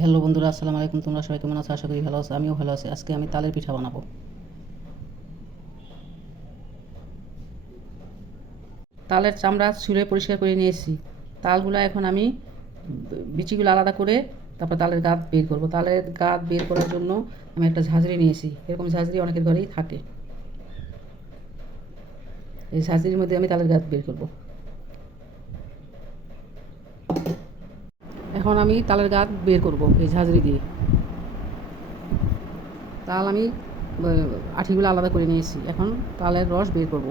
Hello বন্ধুরা, আসসালামু আলাইকুম। তোমরা সবাই কেমন আছো? আশা করি ভালো আছো, আমিও ভালো আছি। আজকে আমি তালের পিঠা বানাবো। তালের চামড়া ছুঁড়ে পরিষ্কার করে নিয়েছি। তালগুলো এখন আমি বিচিগুলো আলাদা করে তারপর তালের গাদ বের করব। তালের গাদ বের করার জন্য আমি একটা ঝাঁঝরি নিয়েছি। এরকম ঝাঁঝরি অনেকের ঘরেই থাকে। এই ঝাঁঝরির মধ্যে আমি তালের গাদ বের করব। এখন আমি তালের গাছ বের করব, এই ঝাঁঝরি দিয়ে। তাল আমি আঠিগুলো আলাদা করে নিয়েছি এখন তালের রস বের করব।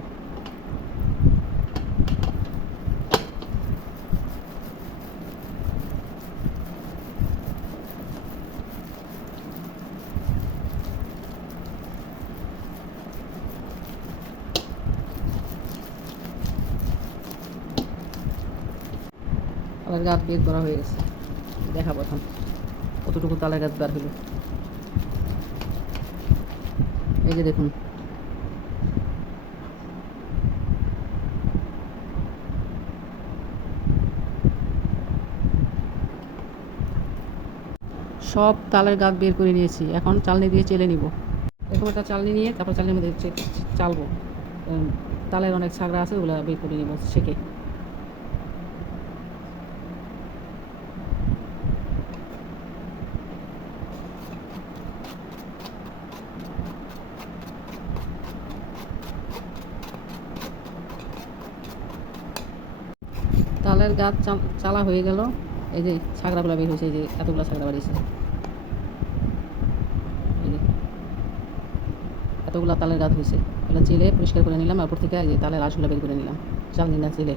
তালের গাছ বের করা হয়ে গেছে। দেখাবো এখন কতটুকু তালের গাছ বার হলো? এই যে দেখুন। সব তালের গাছ বের করে নিয়েছি। এখন চালনি দিয়ে চেলে নিব। এরকম একটা চালনি নিয়ে, তারপর চালনির মধ্যে চালবো। তালের অনেক ছাগড়া আছে, ওগুলো বের করে নিব ছেঁকে। তালের গাছ চাল- হয়ে গেল। এই যে ছাগড়াগুলো বের হয়েছে, এই যে এতগুলো ছাগড়া বাড়িয়েছে। এতগুলো তালের গাছ হয়েছে। এগুলো চেলে পরিষ্কার করে নিলাম আর উপর থেকে এই যে তালের আঁশগুলো বের করে নিলাম। চাল না, চেলে।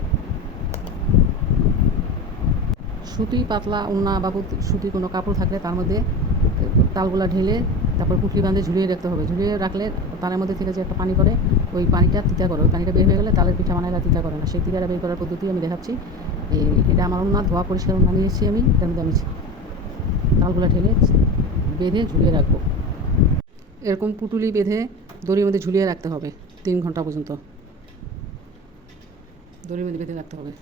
সুতি পাতলা উন্না বা পুত- সুতির কোনো কাপড় থাকলে তার মধ্যে তালগুলা ঢেলে তারপর পুটলি বাঁধে ঝুলিয়ে রাখতে হবে। ঝুলিয়ে রাখলে তালের মধ্যে থেকে যে একটা পানি করে ওই পানিটা তিতা করে। ওই পানিটা বের হয়ে গেলে তালের পিঠা বানাইলে তিতা করে না। সেই তিতাটা বের করার পদ্ধতি আমি দেখাচ্ছি। এটা আমার অন্য ধোয়া পরিষ্কার অন্য নিয়েছি আমি, এটার মধ্যে আমি ঠেলে ঢেলে বেঁধে ঝুলিয়ে রাখব। এরকম পুটুলি বেঁধে দড়ির মধ্যে ঝুলিয়ে রাখতে হবে, তিন ঘণ্টা পর্যন্ত। দড়ির মধ্যে বেঁধে রাখতে হবে।